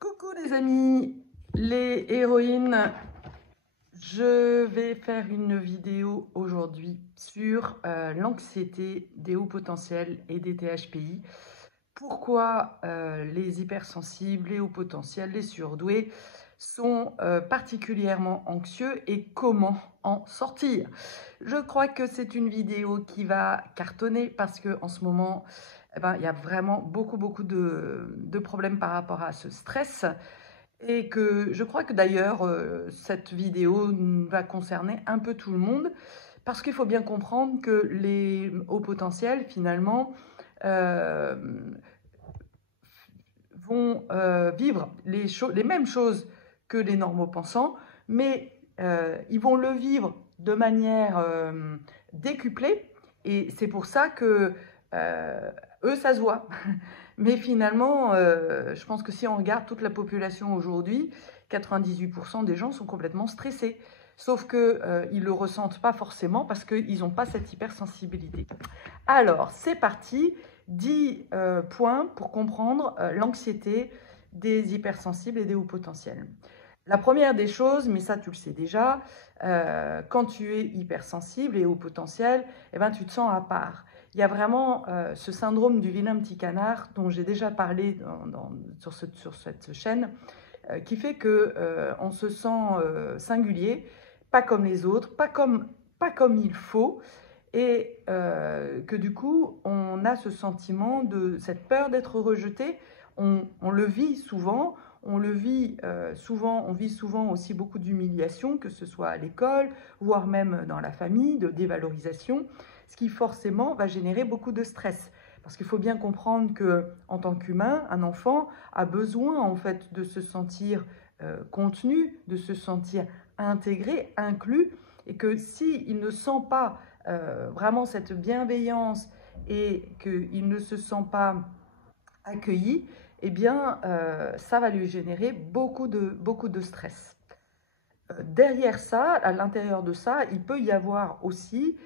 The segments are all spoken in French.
Coucou les amis, les héroïnes, je vais faire une vidéo aujourd'hui sur l'anxiété des hauts potentiels et des THPI. Pourquoi les hypersensibles, les hauts potentiels, les surdoués sont particulièrement anxieux et comment en sortir. Je crois que c'est une vidéo qui va cartonner parce qu'en ce moment, il y a vraiment beaucoup de problèmes par rapport à ce stress. Et que je crois que d'ailleurs, cette vidéo va concerner un peu tout le monde, parce qu'il faut bien comprendre que les hauts potentiels, finalement, euh, vont vivre les mêmes choses que les normaux pensants, mais ils vont le vivre de manière décuplée, et c'est pour ça que eux, ça se voit. Mais finalement, je pense que si on regarde toute la population aujourd'hui, 98% des gens sont complètement stressés. Sauf qu'ils ne le ressentent pas forcément parce qu'ils n'ont pas cette hypersensibilité. Alors, c'est parti. 10 points pour comprendre l'anxiété des hypersensibles et des hauts potentiels. La première des choses, mais ça tu le sais déjà, quand tu es hypersensible et haut potentiel, eh ben, tu te sens à part. Il y a vraiment ce syndrome du vilain petit canard dont j'ai déjà parlé sur cette chaîne, qui fait qu'on se sent singulier, pas comme les autres, pas comme il faut, et que du coup, on a ce sentiment de cette peur d'être rejeté. On le vit souvent, on vit souvent aussi beaucoup d'humiliation, que ce soit à l'école, voire même dans la famille, de dévalorisation, ce qui forcément va générer beaucoup de stress. Parce qu'il faut bien comprendre qu'en tant qu'humain, un enfant a besoin en fait de se sentir contenu, de se sentir intégré, inclus, et que s'il ne sent pas vraiment cette bienveillance et qu'il ne se sent pas accueilli, eh bien, ça va lui générer beaucoup de stress. Derrière ça, à l'intérieur de ça, il peut y avoir aussi,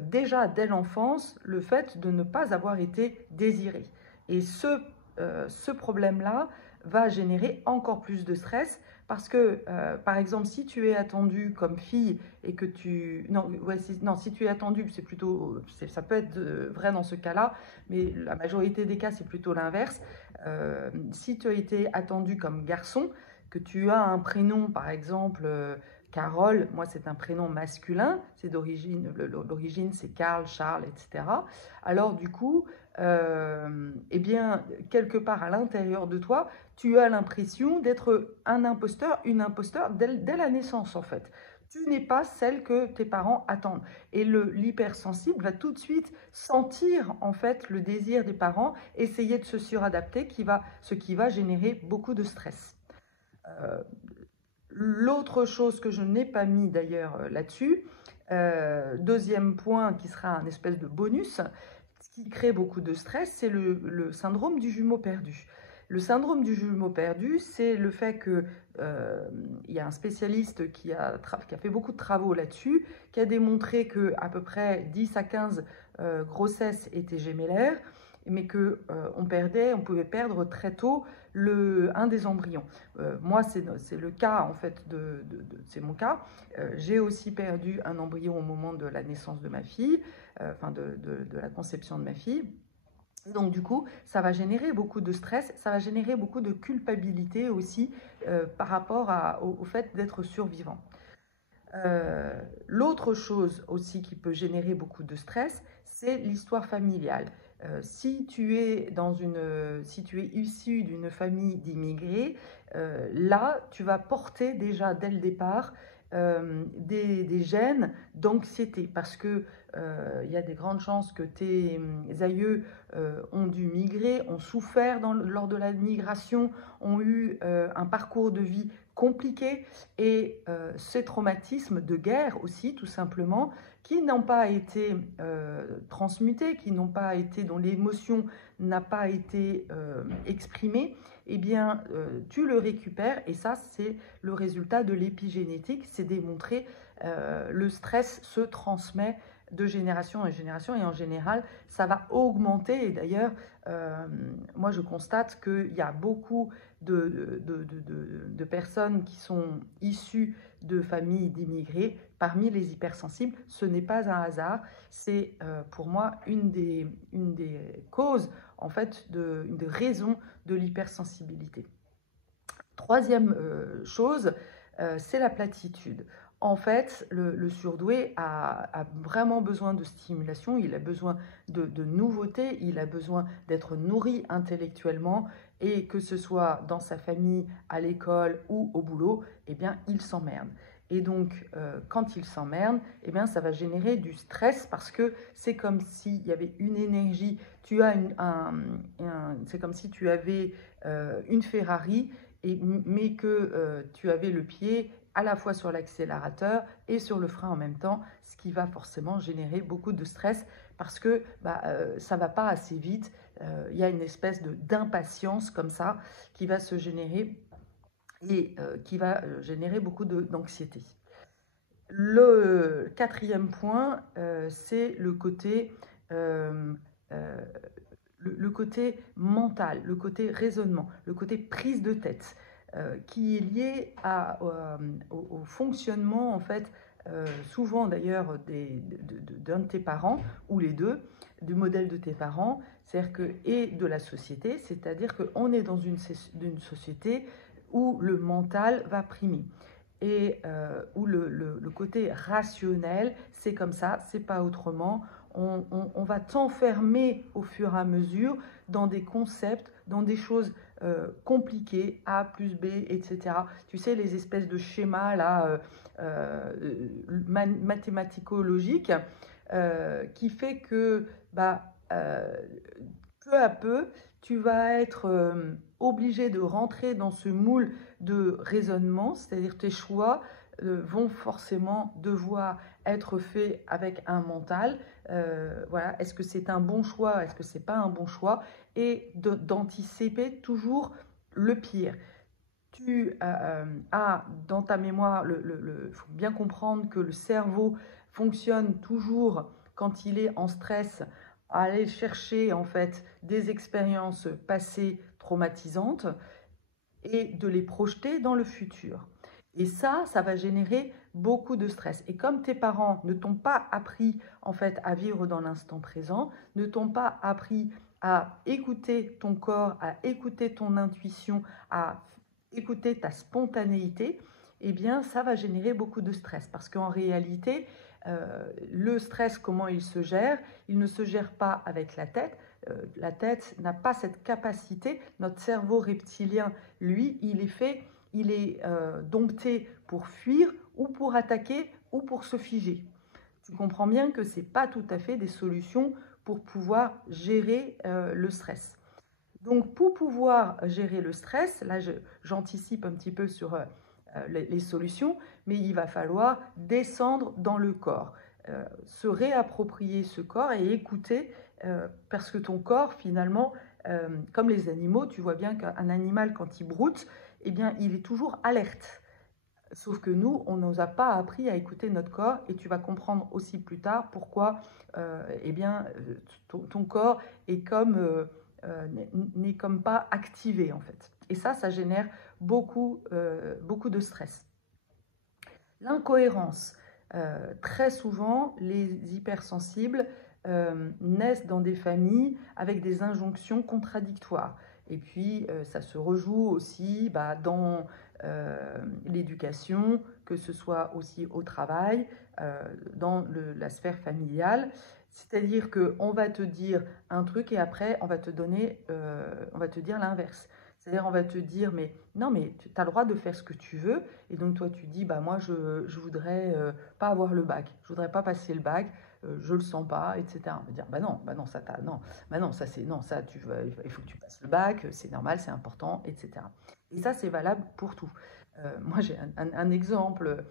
déjà dès l'enfance, le fait de ne pas avoir été désiré. Et ce problème-là va générer encore plus de stress parce que, par exemple, si tu es attendue comme fille et que tu... Non, ouais, si tu es attendue, c'est plutôt... ça peut être vrai dans ce cas-là, mais la majorité des cas, c'est plutôt l'inverse. Si tu as été attendue comme garçon, que tu as un prénom, par exemple, Carole, moi c'est un prénom masculin, c'est l'origine c'est Karl, Charles, etc. Alors du coup, eh bien, quelque part à l'intérieur de toi, tu as l'impression d'être un imposteur, une imposteur dès la naissance en fait. Tu n'es pas celle que tes parents attendent. Et l'hypersensible va tout de suite sentir en fait le désir des parents, essayer de se suradapter, ce qui va générer beaucoup de stress. L'autre chose que je n'ai pas mis d'ailleurs là-dessus, deuxième point qui sera un espèce de bonus, ce qui crée beaucoup de stress, c'est le syndrome du jumeau perdu. Le syndrome du jumeau perdu, c'est le fait qu'il y a un spécialiste qui a fait beaucoup de travaux là-dessus, qui a démontré qu'à peu près 10 à 15 grossesses étaient gémellaires, mais qu'on pouvait perdre très tôt un des embryons. Moi, c'est le cas, en fait, c'est mon cas. J'ai aussi perdu un embryon au moment de la naissance de ma fille, enfin de la conception de ma fille. Donc du coup, ça va générer beaucoup de stress, ça va générer beaucoup de culpabilité aussi par rapport au fait d'être survivant. L'autre chose aussi qui peut générer beaucoup de stress, c'est l'histoire familiale. Si tu es issu d'une famille d'immigrés, là, tu vas porter déjà dès le départ des gènes d'anxiété parce que il y a des grandes chances que tes aïeux ont dû migrer, ont souffert lors de la migration, ont eu un parcours de vie compliqué et ces traumatismes de guerre aussi, tout simplement, qui n'ont pas été transmutés, dont l'émotion n'a pas été exprimée, eh bien, tu le récupères et ça, c'est le résultat de l'épigénétique. C'est démontré, le stress se transmet de génération en génération, et en général, ça va augmenter. Et d'ailleurs, moi, je constate qu'il y a beaucoup de personnes qui sont issues de familles d'immigrés parmi les hypersensibles. Ce n'est pas un hasard, c'est pour moi une des causes, en fait, une des raisons de l'hypersensibilité. Troisième chose, c'est la platitude. En fait, le surdoué a vraiment besoin de stimulation, il a besoin de nouveautés, il a besoin d'être nourri intellectuellement, et que ce soit dans sa famille, à l'école ou au boulot, eh bien, il s'emmerde. Et donc, quand il s'emmerde, eh bien, ça va générer du stress, parce que c'est comme s'il y avait une énergie. C'est comme si tu avais une Ferrari, mais que tu avais le pied à la fois sur l'accélérateur et sur le frein en même temps, ce qui va forcément générer beaucoup de stress, parce que ça ne va pas assez vite. Il y a une espèce d'impatience comme ça qui va se générer, et qui va générer beaucoup d'anxiété. Le quatrième point, c'est le côté mental, le côté raisonnement, le côté prise de tête, qui est lié au fonctionnement, en fait, souvent d'ailleurs d'un de tes parents, ou les deux, du modèle de tes parents, et de la société, c'est-à-dire qu'on est dans une société où le mental va primer, et où le côté rationnel, c'est comme ça, c'est pas autrement. On va t'enfermer au fur et à mesure dans des concepts, dans des choses compliquées, A plus B, etc. Tu sais, les espèces de schémas là, mathématico-logiques, qui fait que peu à peu, tu vas être obligé de rentrer dans ce moule de raisonnement, c'est-à-dire tes choix vont forcément devoir être faits avec un mental. Voilà, est-ce que c'est un bon choix, est-ce que c'est pas un bon choix, et d'anticiper toujours le pire. Tu as dans ta mémoire, il faut bien comprendre que le cerveau fonctionne toujours quand il est en stress, à aller chercher en fait des expériences passées traumatisantes et de les projeter dans le futur. Et ça va générer beaucoup de stress. Et comme tes parents ne t'ont pas appris en fait à vivre dans l'instant présent, ne t'ont pas appris à écouter ton corps, à écouter ton intuition, à écouter ta spontanéité, eh bien ça va générer beaucoup de stress. Parce qu'en réalité, le stress, comment il se gère? Il ne se gère pas avec la tête. La tête n'a pas cette capacité. Notre cerveau reptilien, lui, il est dompté pour fuir, ou pour attaquer, ou pour se figer. Tu comprends bien que ce n'est pas tout à fait des solutions pour pouvoir gérer le stress. Donc, pour pouvoir gérer le stress, là j'anticipe un petit peu sur les solutions, mais il va falloir descendre dans le corps, se réapproprier ce corps et écouter, parce que ton corps, finalement, comme les animaux, tu vois bien qu'un animal, quand il broute, eh bien, il est toujours alerte. Sauf que nous, on ne nous a pas appris à écouter notre corps, et tu vas comprendre aussi plus tard pourquoi eh bien, ton corps est n'est comme pas activé, en fait. Et ça génère beaucoup de stress. L'incohérence. Très souvent, les hypersensibles naissent dans des familles avec des injonctions contradictoires. Et puis, ça se rejoue aussi dans l'éducation, que ce soit aussi au travail, dans la sphère familiale. C'est-à-dire qu'on va te dire un truc, et après, on va te dire l'inverse. C'est-à-dire, on va te dire, mais non, mais tu as le droit de faire ce que tu veux. Et donc, toi, tu dis, moi, je voudrais pas avoir le bac. Je voudrais pas passer le bac. Je le sens pas, etc. On va dire, non, ça t'as, non, non, ça c'est, non, ça, il faut que tu passes le bac, c'est normal, c'est important, etc. Et ça, c'est valable pour tout. Moi, j'ai un exemple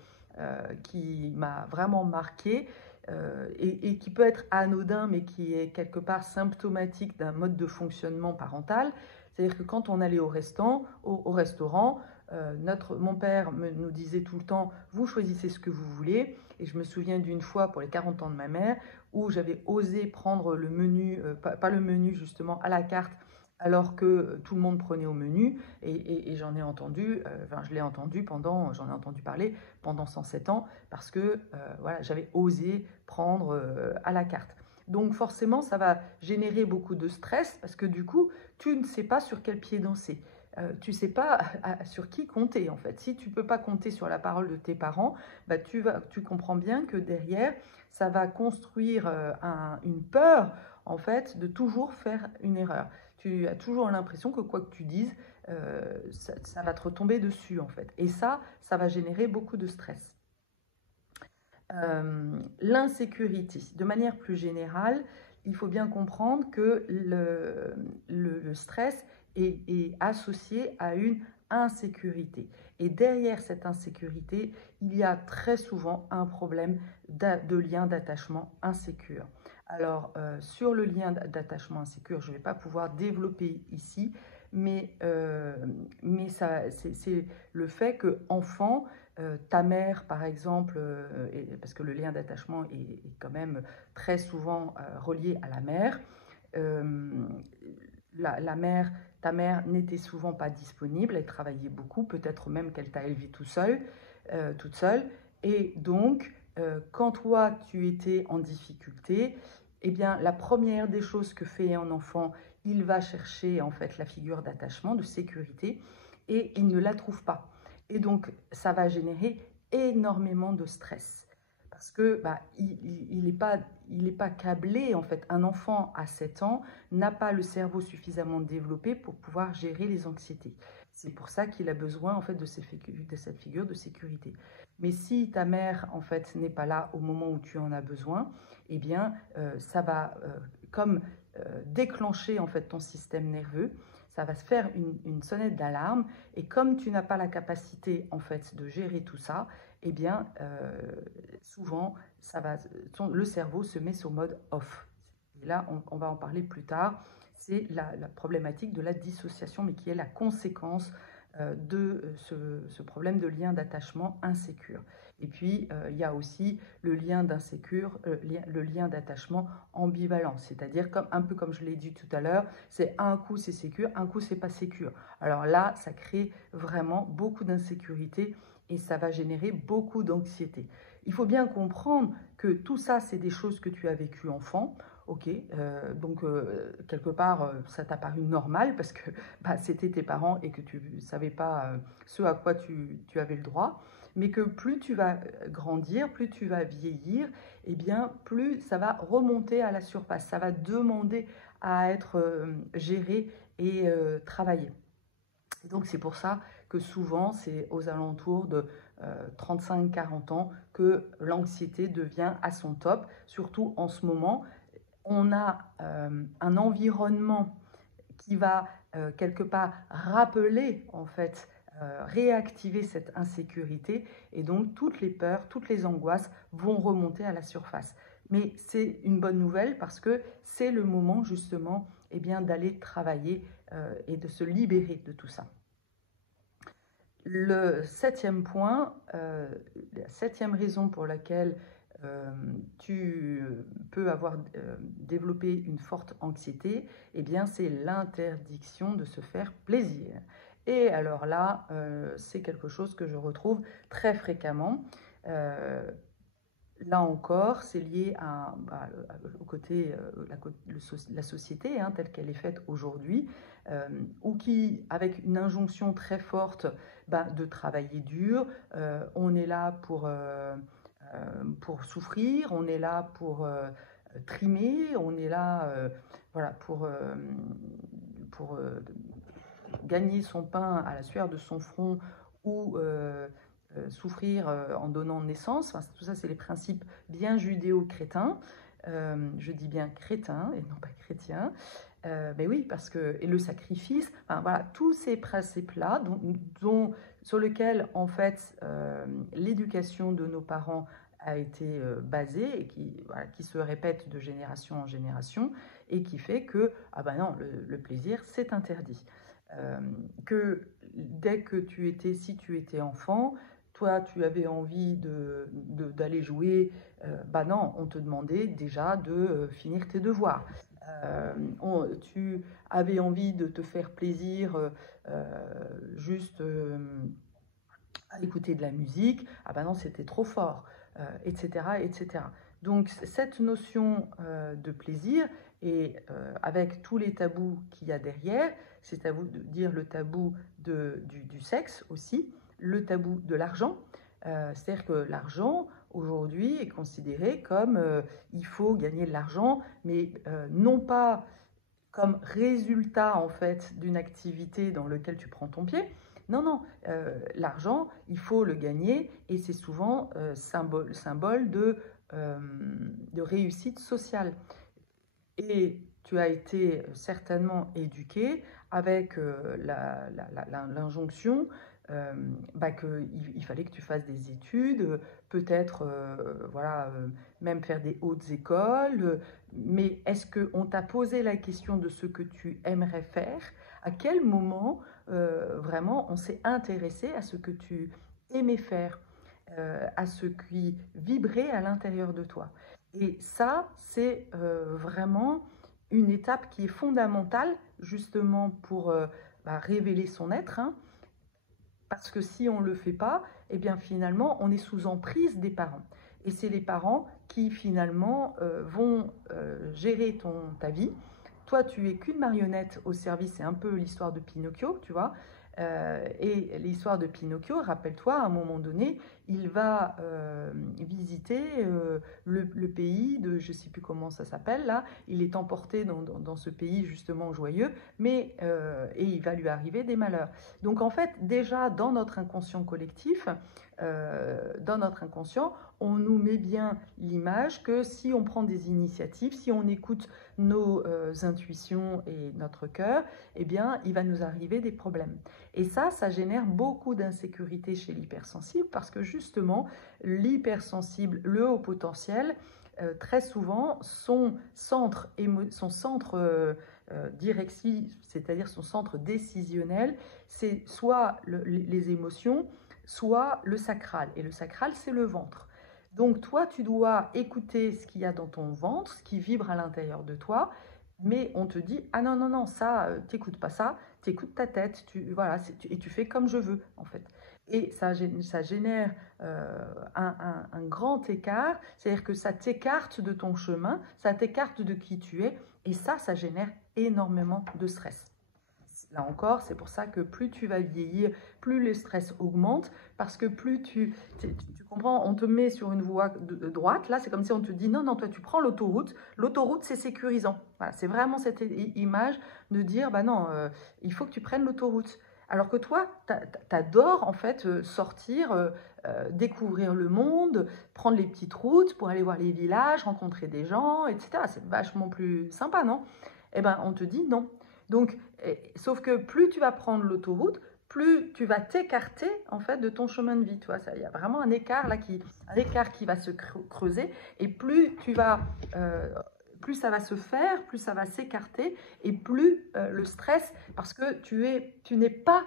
qui m'a vraiment marqué, et qui peut être anodin, mais qui est quelque part symptomatique d'un mode de fonctionnement parental. C'est-à-dire que quand on allait au restaurant, mon père nous disait tout le temps, vous choisissez ce que vous voulez. Et je me souviens d'une fois pour les 40 ans de ma mère où j'avais osé prendre le menu, pas le menu justement à la carte, alors que tout le monde prenait au menu. Et j'en ai entendu, j'en ai entendu parler pendant 107 ans parce que voilà, j'avais osé prendre à la carte. Donc forcément, ça va générer beaucoup de stress parce que du coup, tu ne sais pas sur quel pied danser. Tu ne sais pas sur qui compter en fait. Si tu ne peux pas compter sur la parole de tes parents, bah, tu comprends bien que derrière, ça va construire une peur en fait de toujours faire une erreur. Tu as toujours l'impression que quoi que tu dises, ça va te retomber dessus en fait. Et ça va générer beaucoup de stress. L'insécurité. De manière plus générale, il faut bien comprendre que le stress est associé à une insécurité. Et derrière cette insécurité, il y a très souvent un problème de lien d'attachement insécure. Alors, sur le lien d'attachement insécure, je ne vais pas pouvoir développer ici, mais c'est le fait qu'enfant, ta mère, par exemple, parce que le lien d'attachement est quand même très souvent relié à la mère, ta mère n'était souvent pas disponible, elle travaillait beaucoup, peut-être même qu'elle t'a élevé toute seule, et donc, quand toi, tu étais en difficulté, eh bien, la première des choses que fait un enfant, il va chercher en fait la figure d'attachement, de sécurité, et il ne la trouve pas. Et donc, ça va générer énormément de stress. Parce que il n'est pas câblé, en fait. Un enfant à 7 ans n'a pas le cerveau suffisamment développé pour pouvoir gérer les anxiétés. C'est pour ça qu'il a besoin, en fait, de cette figure de sécurité. Mais si ta mère, en fait, n'est pas là au moment où tu en as besoin, eh bien, ça va comme déclencher, en fait, ton système nerveux. Ça va se faire une sonnette d'alarme, et comme tu n'as pas la capacité en fait de gérer tout ça, eh bien souvent le cerveau se met sur mode off. Et là, on va en parler plus tard. C'est la problématique de la dissociation, mais qui est la conséquence de ce problème de lien d'attachement insécure. Et puis, il y a aussi le lien d'attachement ambivalent, c'est-à-dire un peu comme je l'ai dit tout à l'heure, c'est un coup c'est sécure, un coup c'est pas sécure. Alors là, ça crée vraiment beaucoup d'insécurité et ça va générer beaucoup d'anxiété. Il faut bien comprendre que tout ça, c'est des choses que tu as vécues enfant. Ok, donc quelque part, ça t'a paru normal parce que c'était tes parents et que tu ne savais pas ce à quoi tu avais le droit. Mais que plus tu vas grandir, plus tu vas vieillir, eh bien, plus ça va remonter à la surface. Ça va demander à être géré et travaillé. Et donc, c'est pour ça que souvent, c'est aux alentours de 35-40 ans que l'anxiété devient à son top, surtout en ce moment. On a un environnement qui va quelque part rappeler, en fait, réactiver cette insécurité, et donc toutes les peurs, toutes les angoisses vont remonter à la surface. Mais c'est une bonne nouvelle parce que c'est le moment justement eh bien, d'aller travailler et de se libérer de tout ça. Le septième point, la septième raison pour laquelle tu peux avoir développé une forte anxiété, eh bien, c'est l'interdiction de se faire plaisir. Et alors là, c'est quelque chose que je retrouve très fréquemment. Là encore, c'est lié au côté, la société telle qu'elle est faite aujourd'hui, ou qui, avec une injonction très forte de travailler dur, on est là pour souffrir, on est là pour trimer, on est là voilà, pour gagner son pain à la sueur de son front ou souffrir en donnant naissance. Enfin, tout ça, c'est les principes bien judéo-crétins. Je dis bien crétins et non pas chrétiens. Mais oui, parce que et le sacrifice, enfin, voilà, tous ces principes-là sur lesquels en fait l'éducation de nos parents a été basée et qui se répète de génération en génération et qui fait que non, le plaisir c'est interdit. que dès que si tu étais enfant, toi, tu avais envie d'aller jouer, bah non, on te demandait déjà de finir tes devoirs. Tu avais envie de te faire plaisir juste à écouter de la musique, ah bah non, c'était trop fort, etc., etc. Donc cette notion de plaisir, et avec tous les tabous qu'il y a derrière, c'est à vous de dire le tabou du sexe aussi, le tabou de l'argent, c'est-à-dire que l'argent aujourd'hui est considéré comme il faut gagner de l'argent, mais non pas comme résultat en fait d'une activité dans laquelle tu prends ton pied. Non, non, l'argent, il faut le gagner et c'est souvent symbole de réussite sociale. Et tu as été certainement éduqué avec l'injonction bah, qu'il fallait que tu fasses des études, peut-être voilà, même faire des hautes écoles. Mais est-ce qu'on t'a posé la question de ce que tu aimerais faire? À quel moment vraiment on s'est intéressé à ce que tu aimais faire, à ce qui vibrait à l'intérieur de toi? Et ça, c'est vraiment une étape qui est fondamentale justement pour bah, révéler son être, hein, parce que si on ne le fait pas, eh bien finalement, on est sous emprise des parents. Et c'est les parents qui finalement vont gérer ta vie. Toi, tu es qu'une marionnette au service, c'est un peu l'histoire de Pinocchio, tu vois. Et l'histoire de Pinocchio, rappelle-toi, à un moment donné, il va visiter le pays de, je ne sais plus comment ça s'appelle là, il est emporté dans ce pays justement joyeux, mais et il va lui arriver des malheurs. Donc en fait, déjà dans notre inconscient collectif, dans notre inconscient, on nous met bien l'image que si on prend des initiatives, si on écoute nos intuitions et notre cœur, eh bien, il va nous arriver des problèmes. Et ça génère beaucoup d'insécurité chez l'hypersensible parce que justement, l'hypersensible, le haut potentiel, très souvent, son centre directif, c'est-à-dire son centre décisionnel, c'est soit les émotions, soit le sacral. Et le sacral, c'est le ventre. Donc toi, tu dois écouter ce qu'il y a dans ton ventre, ce qui vibre à l'intérieur de toi, mais on te dit, ah non, non, non, ça, t'écoutes pas ça, t'écoutes ta tête, voilà, et tu fais comme je veux, en fait. Et ça génère un grand écart, c'est-à-dire que ça t'écarte de ton chemin, ça t'écarte de qui tu es, et ça génère énormément de stress. Là encore, c'est pour ça que plus tu vas vieillir, plus le stress augmente, parce que plus tu comprends, on te met sur une voie droite, là c'est comme si on te dit non, non, toi tu prends l'autoroute, l'autoroute c'est sécurisant. Voilà, c'est vraiment cette image de dire, bah non, il faut que tu prennes l'autoroute. Alors que toi, t'adores en fait sortir, découvrir le monde, prendre les petites routes pour aller voir les villages, rencontrer des gens, etc. C'est vachement plus sympa, non? Eh ben, on te dit non. Donc, sauf que plus tu vas prendre l'autoroute, plus tu vas t'écarter en fait de ton chemin de vie. Tu vois, il y a vraiment un écart là qui va se creuser, et plus plus ça va se faire, plus ça va s'écarter, et plus le stress, parce que tu n'es pas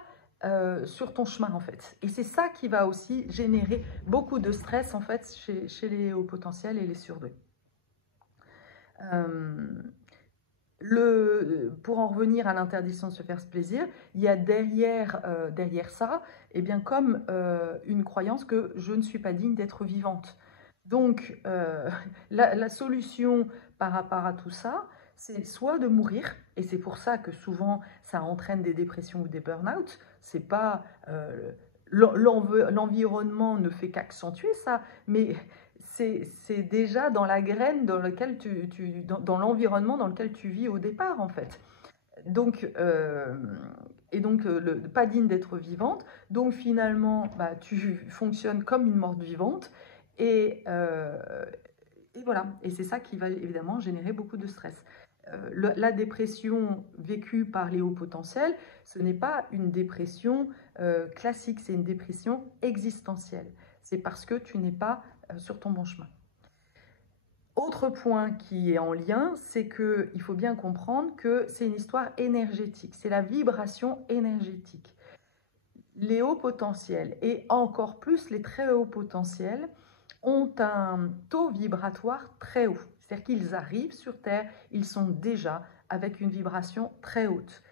sur ton chemin en fait. Et c'est ça qui va aussi générer beaucoup de stress en fait chez les hauts potentiels et les surdoués. Pour en revenir à l'interdiction de se faire ce plaisir, il y a derrière ça, eh bien, comme une croyance que je ne suis pas digne d'être vivante. Donc, la solution par rapport à tout ça, c'est soit de mourir, et c'est pour ça que souvent ça entraîne des dépressions ou des burn-out. C'est pas l'environnement ne fait qu'accentuer ça, mais c'est déjà dans la graine dans laquelle dans l'environnement dans lequel tu vis au départ en fait. Donc pas digne d'être vivante. Donc finalement, bah, tu fonctionnes comme une morte vivante et voilà. Et c'est ça qui va évidemment générer beaucoup de stress. La dépression vécue par les hauts potentiels, ce n'est pas une dépression classique, c'est une dépression existentielle. C'est parce que tu n'es pas sur ton bon chemin. Autre point qui est en lien, c'est qu'il faut bien comprendre que c'est une histoire énergétique, c'est la vibration énergétique. Les hauts potentiels et encore plus les très hauts potentiels ont un taux vibratoire très haut. C'est-à-dire qu'ils arrivent sur Terre, ils sont déjà avec une vibration très haute.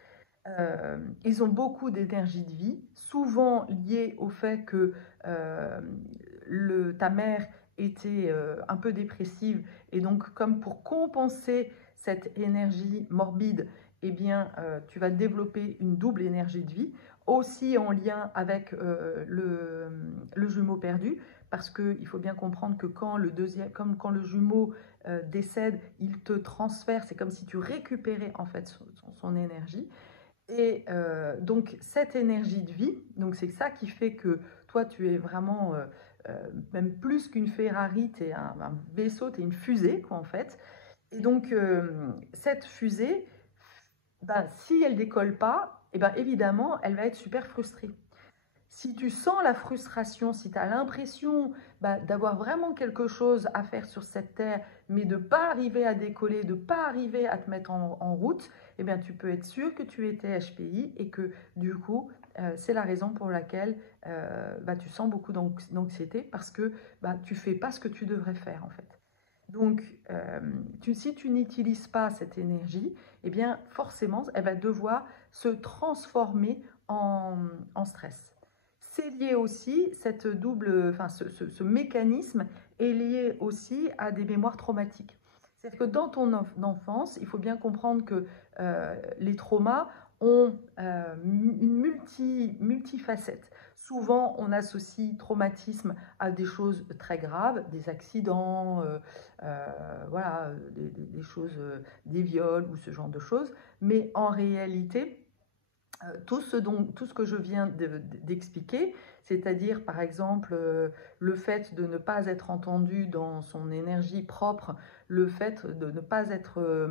Ils ont beaucoup d'énergie de vie, souvent liée au fait que ta mère était un peu dépressive et donc comme pour compenser cette énergie morbide, eh bien, tu vas développer une double énergie de vie, aussi en lien avec le jumeau perdu, parce qu'il faut bien comprendre que comme quand le jumeau décède, il te transfère, c'est comme si tu récupérais en fait son énergie. Et donc cette énergie de vie, donc c'est ça qui fait que toi tu es vraiment même plus qu'une Ferrari, tu es un vaisseau, tu es une fusée quoi en fait. Et donc cette fusée, ben, si elle décolle pas, et ben, évidemment elle va être super frustrée. Si tu sens la frustration, si tu as l'impression d'avoir vraiment quelque chose à faire sur cette terre, mais de ne pas arriver à décoller, de ne pas arriver à te mettre en route, eh bien, tu peux être sûr que tu étais HPI et que du coup, c'est la raison pour laquelle tu sens beaucoup d'anxiété parce que tu ne fais pas ce que tu devrais faire en fait. Donc, si tu n'utilises pas cette énergie, eh bien, forcément, elle va devoir se transformer en stress. C'est lié aussi, ce mécanisme est lié aussi à des mémoires traumatiques. C'est-à-dire que dans ton enfance, il faut bien comprendre que les traumas ont une multifacette. Souvent, on associe traumatisme à des choses très graves, des accidents, voilà, des choses, des viols ou ce genre de choses. Mais en réalité, tout ce que je viens d'expliquer, c'est-à-dire par exemple le fait de ne pas être entendu dans son énergie propre, le fait de ne pas être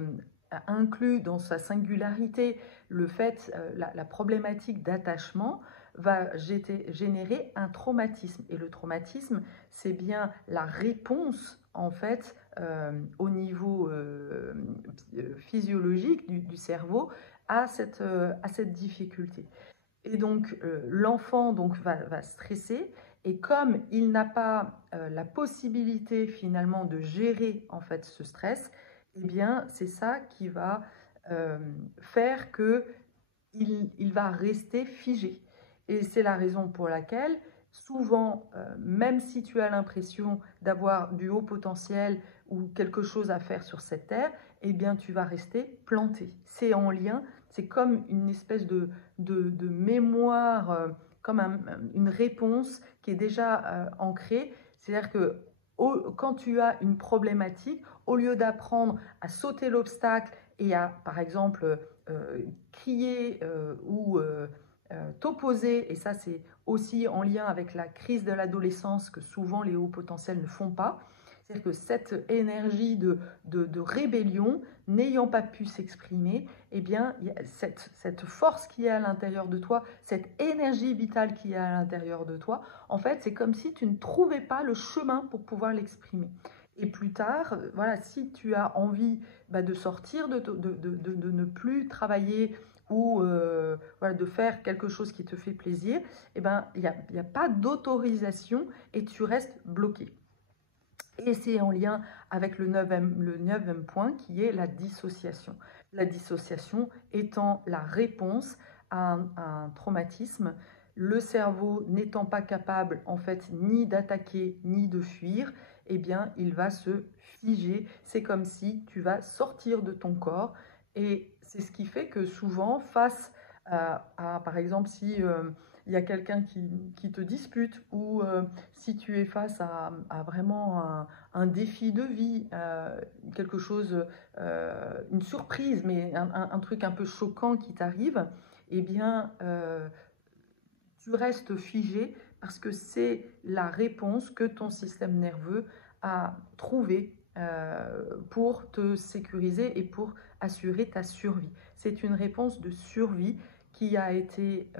inclus dans sa singularité, le fait, la problématique d'attachement va générer un traumatisme. Et le traumatisme, c'est bien la réponse en fait au niveau physiologique du cerveau à cette difficulté. Et donc, l'enfant va stresser, et comme il n'a pas la possibilité finalement de gérer en fait ce stress, eh bien, c'est ça qui va faire que il va rester figé. Et c'est la raison pour laquelle, souvent, même si tu as l'impression d'avoir du haut potentiel ou quelque chose à faire sur cette terre, eh bien, tu vas rester planté. C'est en lien, c'est comme une espèce de mémoire, comme une réponse qui est déjà ancrée. C'est-à-dire que quand tu as une problématique, au lieu d'apprendre à sauter l'obstacle et à, par exemple, crier ou t'opposer, et ça c'est aussi en lien avec la crise de l'adolescence que souvent les hauts potentiels ne font pas. C'est-à-dire que cette énergie de rébellion, n'ayant pas pu s'exprimer, eh bien, cette force qui est à l'intérieur de toi, cette énergie vitale qui est à l'intérieur de toi, en fait, c'est comme si tu ne trouvais pas le chemin pour pouvoir l'exprimer. Et plus tard, voilà, si tu as envie de sortir, de ne plus travailler ou voilà, de faire quelque chose qui te fait plaisir, eh ben, il n'y a pas d'autorisation et tu restes bloqué. Et c'est en lien avec le neuvième point qui est la dissociation. La dissociation étant la réponse à un traumatisme, le cerveau n'étant pas capable en fait ni d'attaquer ni de fuir, eh bien il va se figer. C'est comme si tu vas sortir de ton corps, et c'est ce qui fait que souvent face par exemple si il y a quelqu'un qui te dispute ou si tu es face à vraiment un défi de vie, quelque chose, une surprise, mais un truc un peu choquant qui t'arrive, eh bien, tu restes figé parce que c'est la réponse que ton système nerveux a trouvée pour te sécuriser et pour assurer ta survie. C'est une réponse de survie qui a été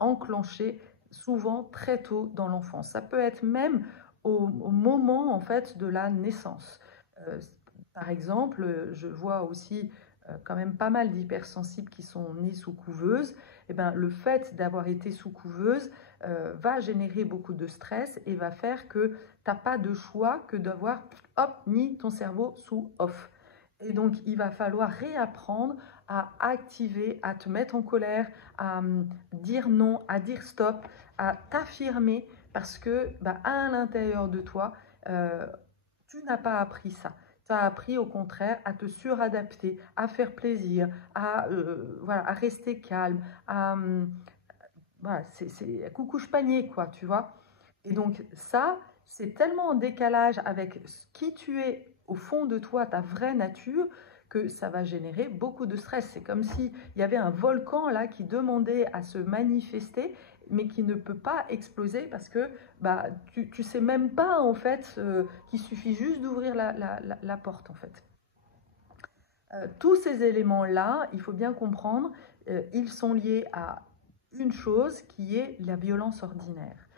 enclenchée souvent très tôt dans l'enfance. Ça peut être même au moment en fait de la naissance. Euh, Par exemple, je vois aussi quand même pas mal d'hypersensibles qui sont nés sous couveuse. Eh ben, le fait d'avoir été sous couveuse va générer beaucoup de stress et va faire que tu n'as pas de choix que d'avoir, hop, mis ton cerveau sous off. Et donc, il va falloir réapprendre à activer, à te mettre en colère, à dire non, à dire stop, à t'affirmer parce que bah, à l'intérieur de toi, euh, tu n'as pas appris ça. Tu as appris au contraire à te suradapter, à faire plaisir, voilà, à rester calme, voilà, c'est coucou panier quoi, tu vois. Et donc ça, c'est tellement en décalage avec qui tu es au fond de toi, ta vraie nature, que ça va générer beaucoup de stress. C'est comme s'il y avait un volcan là qui demandait à se manifester, mais qui ne peut pas exploser parce que bah, tu sais même pas en fait qu'il suffit juste d'ouvrir la porte en fait. Tous ces éléments-là, il faut bien comprendre, ils sont liés à une chose qui est la violence ordinaire.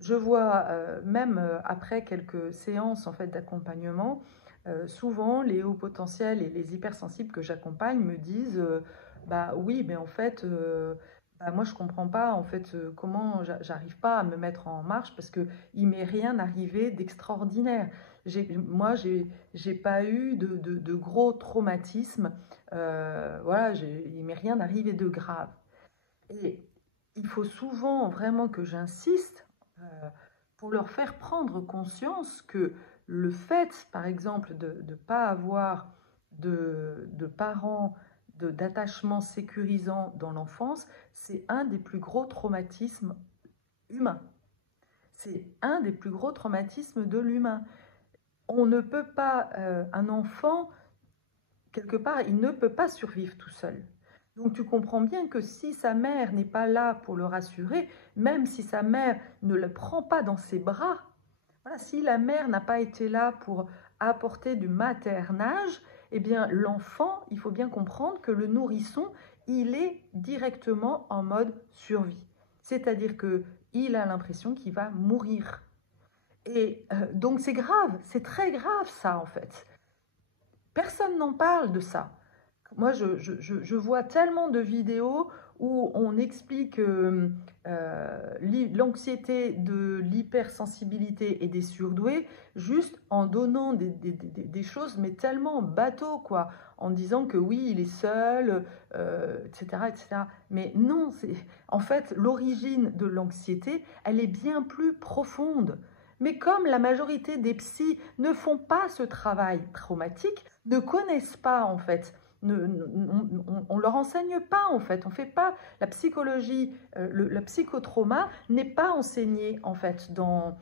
Je vois même après quelques séances en fait d'accompagnement, souvent les hauts potentiels et les hypersensibles que j'accompagne me disent bah oui mais en fait bah, moi je comprends pas en fait comment j'arrive pas à me mettre en marche parce que il m'est rien arrivé d'extraordinaire. Moi j'ai pas eu de gros traumatismes, voilà, il m'est rien arrivé de grave. Et il faut souvent vraiment que j'insiste pour leur faire prendre conscience que le fait, par exemple, de ne pas avoir de parents, d'attachement sécurisant dans l'enfance, c'est un des plus gros traumatismes humains. C'est un des plus gros traumatismes de l'humain. On ne peut pas, un enfant, quelque part, il ne peut pas survivre tout seul. Donc tu comprends bien que si sa mère n'est pas là pour le rassurer, même si sa mère ne le prend pas dans ses bras, voilà, si la mère n'a pas été là pour apporter du maternage, eh bien l'enfant, il faut bien comprendre que le nourrisson, il est directement en mode survie. C'est-à-dire qu'il a l'impression qu'il va mourir. Et donc c'est grave, c'est très grave ça en fait. Personne n'en parle de ça. Moi, je vois tellement de vidéos où on explique l'anxiété de l'hypersensibilité et des surdoués juste en donnant des choses, mais tellement bateau, quoi, en disant que oui, il est seul, etc., etc. Mais non, en fait, l'origine de l'anxiété, elle est bien plus profonde. Mais comme la majorité des psys ne font pas ce travail traumatique, ne connaissent pas en fait, on ne leur enseigne pas en fait, on fait pas la psychologie, le psychotrauma n'est pas enseigné en fait dans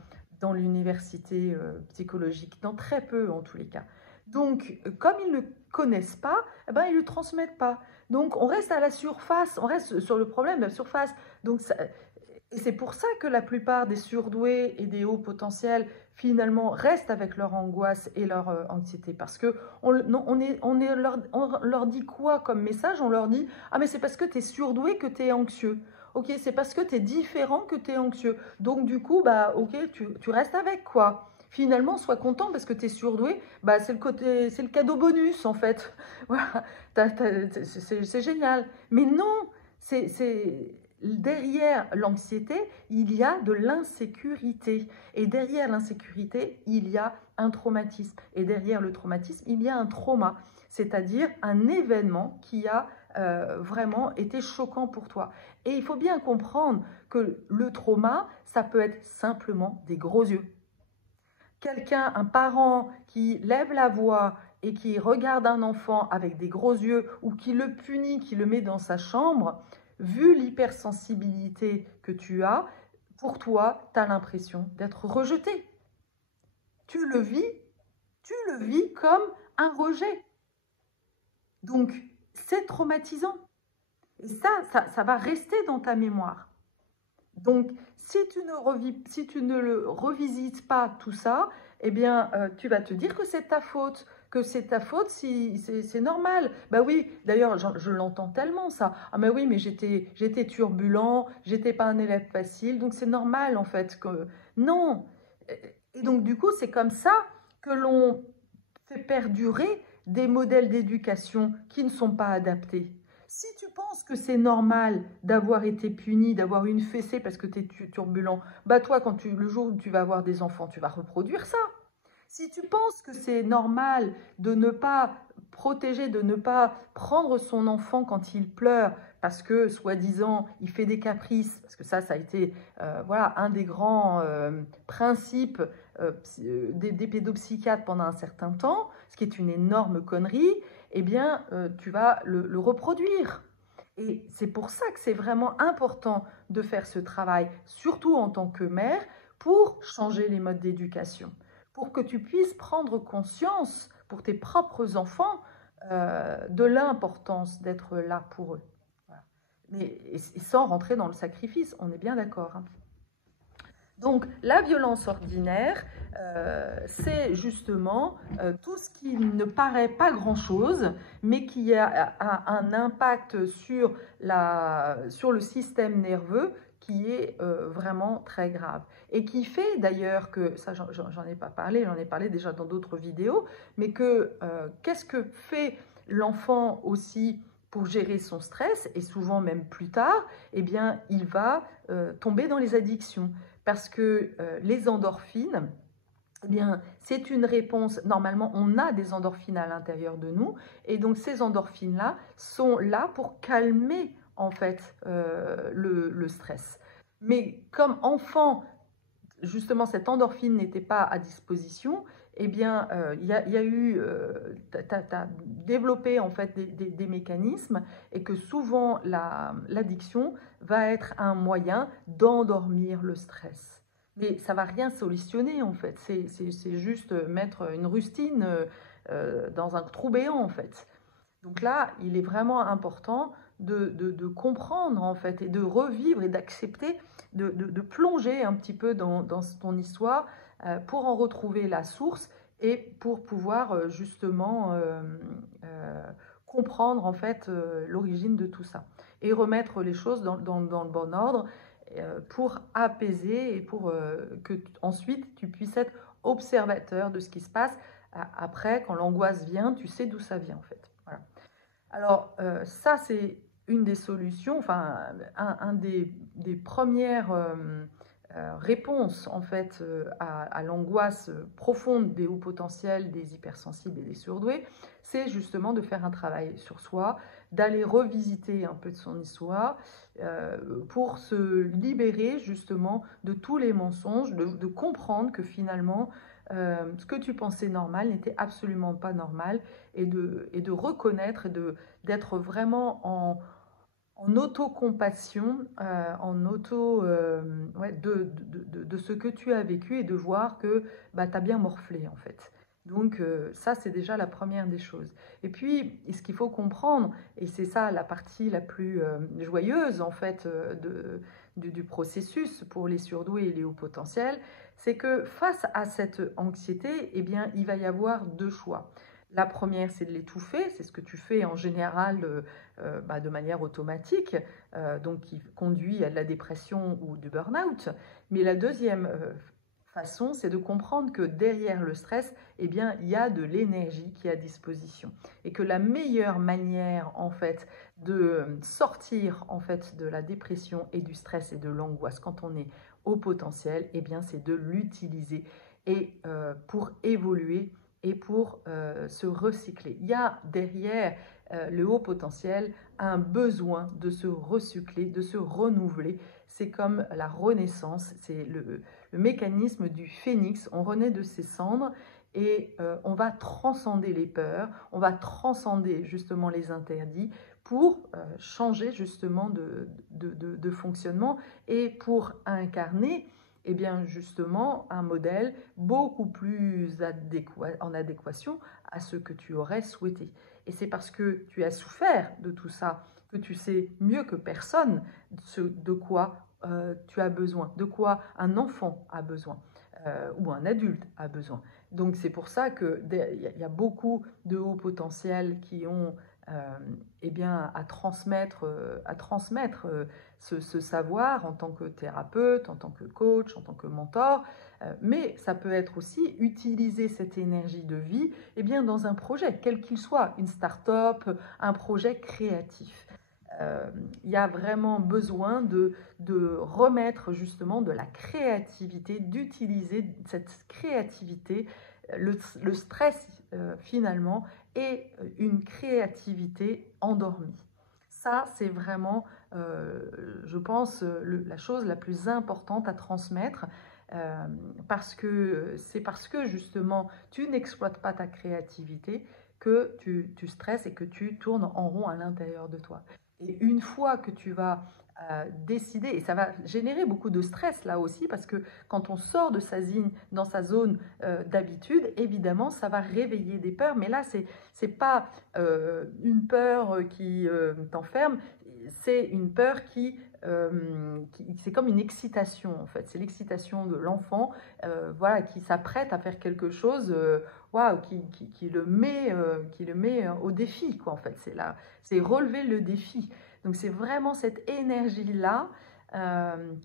l'université psychologique, dans très peu en tous les cas. Donc comme ils ne connaissent pas, eh ben, ils ne le transmettent pas. Donc on reste à la surface, on reste sur le problème de la surface. Donc et c'est pour ça que la plupart des surdoués et des hauts potentiels, finalement, restent avec leur angoisse et leur anxiété. Parce que on leur dit quoi comme message? On leur dit « Ah, mais c'est parce que tu es surdoué que tu es anxieux. Ok, c'est parce que tu es différent que tu es anxieux. Donc, du coup, bah, ok, tu restes avec, quoi. Finalement, sois content parce que tu es surdoué. Bah, c'est le cadeau bonus, en fait. Voilà, c'est génial. Mais non, derrière l'anxiété, il y a de l'insécurité. Et derrière l'insécurité, il y a un traumatisme. Et derrière le traumatisme, il y a un trauma, c'est-à-dire un événement qui a vraiment été choquant pour toi. Et il faut bien comprendre que le trauma, ça peut être simplement des gros yeux. Quelqu'un, un parent qui lève la voix et qui regarde un enfant avec des gros yeux ou qui le punit, qui le met dans sa chambre, vu l'hypersensibilité que tu as, pour toi, tu as l'impression d'être rejeté. Tu le vis comme un rejet. Donc, c'est traumatisant. Et ça va rester dans ta mémoire. Donc, si tu ne le revisites pas tout ça, eh bien, tu vas te dire que c'est ta faute. Que c'est ta faute si c'est normal. Bah oui, d'ailleurs, je l'entends tellement ça. Ah mais oui, mais j'étais turbulent, j'étais pas un élève facile, donc c'est normal en fait que... Non. Et donc du coup, c'est comme ça que l'on fait perdurer des modèles d'éducation qui ne sont pas adaptés. Si tu penses que c'est normal d'avoir été puni, d'avoir une fessée parce que tu es turbulent, bah toi, le jour où tu vas avoir des enfants, tu vas reproduire ça. Si tu penses que c'est normal de ne pas protéger, de ne pas prendre son enfant quand il pleure parce que, soi-disant, il fait des caprices, parce que ça a été voilà, un des grands principes des pédopsychiatres pendant un certain temps, ce qui est une énorme connerie, eh bien, tu vas le reproduire. Et c'est pour ça que c'est vraiment important de faire ce travail, surtout en tant que mère, pour changer les modes d'éducation, pour que tu puisses prendre conscience pour tes propres enfants de l'importance d'être là pour eux. Voilà. Mais, et sans rentrer dans le sacrifice, on est bien d'accord, hein. Donc, la violence ordinaire, c'est justement tout ce qui ne paraît pas grand-chose, mais qui a un impact sur le système nerveux qui est vraiment très grave. Et qui fait d'ailleurs que, ça j'en ai pas parlé, j'en ai parlé déjà dans d'autres vidéos, mais que qu'est-ce que fait l'enfant aussi pour gérer son stress, et souvent même plus tard, eh bien, il va tomber dans les addictions. Parce que les endorphines, eh bien, c'est une réponse, normalement on a des endorphines à l'intérieur de nous, et donc ces endorphines-là sont là pour calmer en fait le stress. Mais comme enfant, justement cette endorphine n'était pas à disposition, eh bien, y a eu, t'as développé en fait des mécanismes, et que souvent l'addiction va être un moyen d'endormir le stress. Mais ça va rien solutionner en fait, c'est juste mettre une rustine dans un trou béant en fait. Donc là, il est vraiment important de comprendre en fait, et de revivre et d'accepter, de plonger un petit peu dans ton histoire pour en retrouver la source, et pour pouvoir justement comprendre en fait l'origine de tout ça, et remettre les choses dans le bon ordre pour apaiser, et pour que ensuite tu puisses être observateur de ce qui se passe. Après, quand l'angoisse vient, tu sais d'où ça vient en fait. Voilà. Alors, ça, c'est une des solutions, enfin, un des premières réponses, en fait, à l'angoisse profonde des hauts potentiels, des hypersensibles et des surdoués, c'est justement de faire un travail sur soi, d'aller revisiter un peu de son histoire pour se libérer, justement, de tous les mensonges, de comprendre que finalement, ce que tu pensais normal n'était absolument pas normal, et de reconnaître, et d'être vraiment en autocompassion, ouais, de ce que tu as vécu, et de voir que bah, tu as bien morflé en fait. Donc ça, c'est déjà la première des choses. Et puis, ce qu'il faut comprendre, et c'est ça la partie la plus joyeuse en fait du processus pour les surdoués et les hauts potentiels, c'est que face à cette anxiété, eh bien, il va y avoir deux choix. La première, c'est de l'étouffer, c'est ce que tu fais en général de manière automatique, donc qui conduit à de la dépression ou du burn-out. Mais la deuxième façon, c'est de comprendre que derrière le stress, eh bien, il y a de l'énergie qui est à disposition, et que la meilleure manière en fait de sortir en fait de la dépression et du stress et de l'angoisse quand on est au potentiel, eh bien, c'est de l'utiliser, et pour évoluer et pour se recycler. Il y a derrière le haut potentiel un besoin de se recycler, de se renouveler. C'est comme la renaissance, c'est le mécanisme du phénix. On renaît de ses cendres, et on va transcender les peurs, on va transcender justement les interdits pour changer justement de fonctionnement, et pour incarner eh bien justement un modèle beaucoup plus en adéquation à ce que tu aurais souhaité. Et c'est parce que tu as souffert de tout ça que tu sais mieux que personne de quoi tu as besoin, de quoi un enfant a besoin ou un adulte a besoin. Donc c'est pour ça qu'il y a beaucoup de hauts potentiels qui ont eh bien, à transmettre ce savoir en tant que thérapeute, en tant que coach, en tant que mentor, mais ça peut être aussi utiliser cette énergie de vie eh bien, dans un projet, quel qu'il soit, une start-up, un projet créatif. Il y a vraiment besoin de remettre justement de la créativité, d'utiliser cette créativité. Le stress, finalement, est une créativité endormie. Ça, c'est vraiment, je pense, la chose la plus importante à transmettre, parce que c'est parce que justement, tu n'exploites pas ta créativité que tu stresses et que tu tournes en rond à l'intérieur de toi. Et une fois que tu vas décider, et ça va générer beaucoup de stress là aussi, parce que quand on sort de dans sa zone d'habitude, évidemment, ça va réveiller des peurs. Mais là, c'est pas une peur qui t'enferme, c'est une peur c'est comme une excitation en fait. C'est l'excitation de l'enfant, voilà, qui s'apprête à faire quelque chose. Waouh, qui le met au défi, quoi, en fait. C'est relever le défi. Donc, c'est vraiment cette énergie-là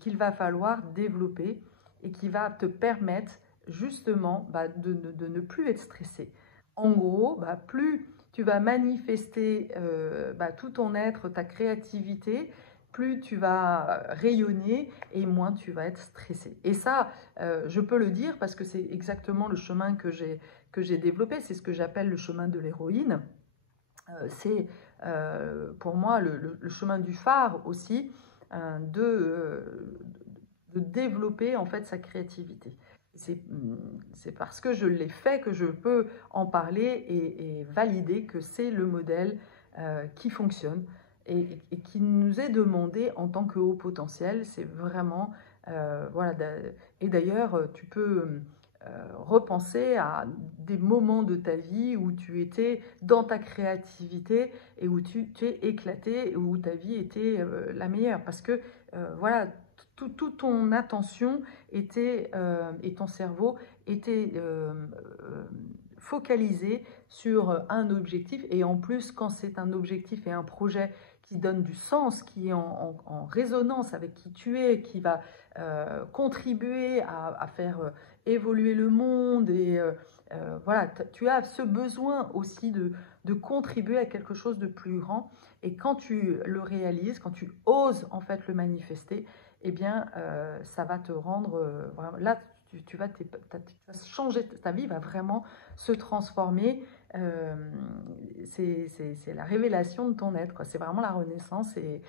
qu'il va falloir développer et qui va te permettre justement de ne plus être stressé. En gros, plus tu vas manifester tout ton être, ta créativité, plus tu vas rayonner et moins tu vas être stressé. Et ça, je peux le dire parce que c'est exactement le chemin que j'ai développé, c'est ce que j'appelle le chemin de l'héroïne. C'est pour moi le chemin du phare aussi, de développer en fait sa créativité. C'est parce que je l'ai fait que je peux en parler et valider que c'est le modèle qui fonctionne et qui nous est demandé en tant que haut potentiel. C'est vraiment, voilà, et d'ailleurs, tu peux repenser à des moments de ta vie où tu étais dans ta créativité et où tu t'es éclaté, et où ta vie était la meilleure. Parce que, voilà, toute ton attention était, et ton cerveau était focalisé sur un objectif. Et en plus, quand c'est un objectif et un projet qui donne du sens, qui est en résonance avec qui tu es, qui va contribuer à faire évoluer le monde, et voilà, tu as ce besoin aussi de contribuer à quelque chose de plus grand. Et quand tu le réalises, quand tu oses en fait le manifester, eh bien, ça va te rendre vraiment, là, tu vas changer, ta vie va vraiment se transformer. C'est la révélation de ton être, quoi. C'est vraiment la renaissance, et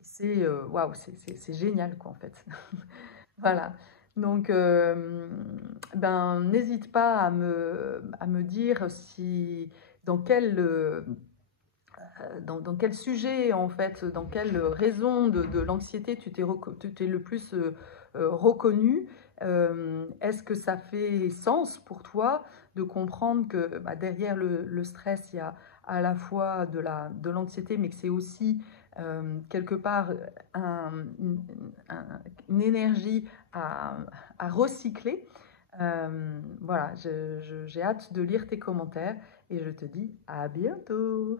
c'est waouh, c'est génial, quoi, en fait. Voilà. Donc, n'hésite pas à me dire si dans quel dans quel sujet, en fait, dans quelle raison de l'anxiété tu t'es le plus reconnu. Est-ce que ça fait sens pour toi de comprendre que derrière le stress, il y a à la fois de l'anxiété, mais que c'est aussi quelque part une énergie à recycler. Voilà, j'ai hâte de lire tes commentaires et je te dis à bientôt.